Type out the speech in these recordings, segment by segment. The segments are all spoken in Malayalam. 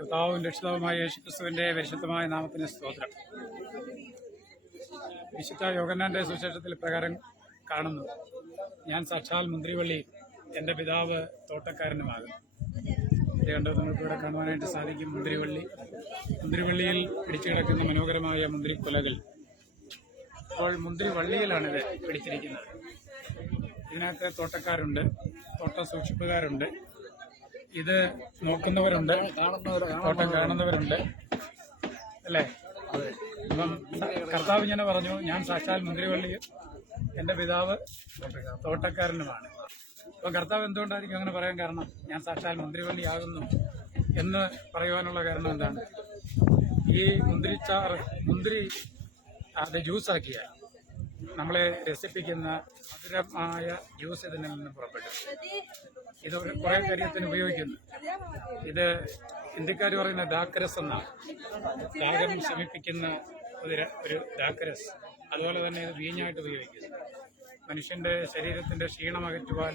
കർത്താവും രക്ഷിതാവുമായ യേശുക്രിസ്തുവിന്റെ പരിശുദ്ധമായ നാമത്തിന് സ്തോത്രം. വിശുദ്ധ യോഹന്നാന്റെ സുവിശേഷത്തിൽ പ്രകാരം കാണുന്നു, ഞാൻ സാക്ഷാൽ മുന്തിരിവള്ളി, എൻ്റെ പിതാവ് തോട്ടക്കാരനുമാകും. ഇത് കണ്ടത് നിങ്ങൾക്ക് ഇവിടെ കാണുവാനായിട്ട് സാധിക്കും. മുന്തിരിവള്ളിയിൽ പിടിച്ചു കിടക്കുന്ന മനോഹരമായ മുന്തിരിക്കുലകൾ. ഇപ്പോൾ മുന്തിരിവള്ളിയിലാണിത് പിടിച്ചിരിക്കുന്നത്. ഇതിനകത്ത് തോട്ടക്കാരുണ്ട്, തോട്ട സൂക്ഷിപ്പുകാരുണ്ട്, ഇത് നോക്കുന്നവരുണ്ട്, തോട്ടം കാണുന്നവരുണ്ട്, അല്ലേ? അപ്പം കർത്താവ് ഇങ്ങനെ പറഞ്ഞു, ഞാൻ സാക്ഷാൽ മുന്തിരിവള്ളി, എൻ്റെ പിതാവ് തോട്ടക്കാരനുമാണ്. അപ്പം കർത്താവ് എന്തുകൊണ്ടായിരിക്കും അങ്ങനെ പറയാൻ കാരണം? ഞാൻ സാക്ഷാൽ മുന്തിരിവള്ളിയാകുന്നു എന്ന് പറയുവാനുള്ള കാരണം എന്താണ്? ഈ മുന്തിരി അത് ജ്യൂസാക്കിയാൽ നമ്മളെ രസിപ്പിക്കുന്ന മധുരമായ ജ്യൂസ് ഇതിൽ നിന്ന് പുറപ്പെട്ടു. ഇത് കുറേ കാര്യത്തിന് ഉപയോഗിക്കുന്നു. ഇത് ഹിന്ദിക്കാർ പറയുന്ന ദാക്കരസ് എന്നാണ്. ദാഹം ശമിപ്പിക്കുന്ന ഒരു ദാക്കരസ്. അതുപോലെ തന്നെ ഇത് വീഞ്ഞായിട്ട് ഉപയോഗിക്കുന്നു. മനുഷ്യന്റെ ശരീരത്തിന്റെ ക്ഷീണം അകറ്റുവാൻ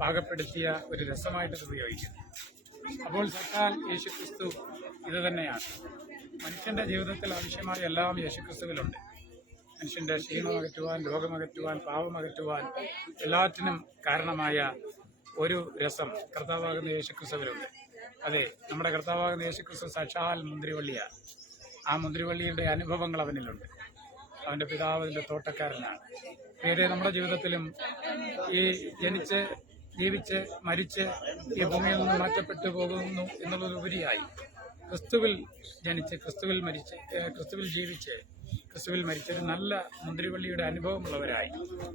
പാകപ്പെടുത്തിയ ഒരു രസമായിട്ട് ഇത് ഉപയോഗിക്കുന്നു. അപ്പോൾ സാക്ഷാൽ യേശുക്രിസ്തു ഇത് തന്നെയാണ്. മനുഷ്യന്റെ ജീവിതത്തിൽ ആവശ്യമായ എല്ലാം യേശുക്രിസ്തുവിലുണ്ട്. മനുഷ്യന്റെ ക്ഷീണം അകറ്റുവാൻ, രോഗമകറ്റുവാൻ, പാവമകറ്റുവാൻ, എല്ലാറ്റിനും കാരണമായ ഒരു രസം കർത്താവാകുന്ന യേശുക്രിസ്തുവിലുണ്ട്. അതെ, നമ്മുടെ കർത്താവാകുന്ന യേശുക്രിസ്തു സാക്ഷാൽ മുന്തിരിവള്ളിയാണ്. ആ മുന്തിരിവള്ളിയുടെ അനുഭവങ്ങൾ അവനിലുണ്ട്. അവൻ്റെ പിതാവിൻ്റെ തോട്ടക്കാരനാണ്. നേരെ നമ്മുടെ ജീവിതത്തിലും ഈ ജനിച്ച്, ജീവിച്ച്, മരിച്ച് ഈ ഭൂമിയിൽ നിന്ന് മാറ്റപ്പെട്ടു പോകുന്നു എന്നുള്ളതുപരിയായി ക്രിസ്തുവിൽ ജനിച്ച്, ക്രിസ്തുവിൽ മരിച്ച്, ക്രിസ്തുവിൽ ജീവിച്ച്, ക്രിസ്തുവിൽ മരിച്ചൊരു നല്ല മുന്തിരിവള്ളിയുടെ അനുഭവമുള്ളവരായി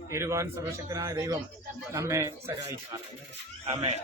തീരുവാൻ സർവശക്തനായ ദൈവം നമ്മെ സഹായിക്കണം. ആമേൻ.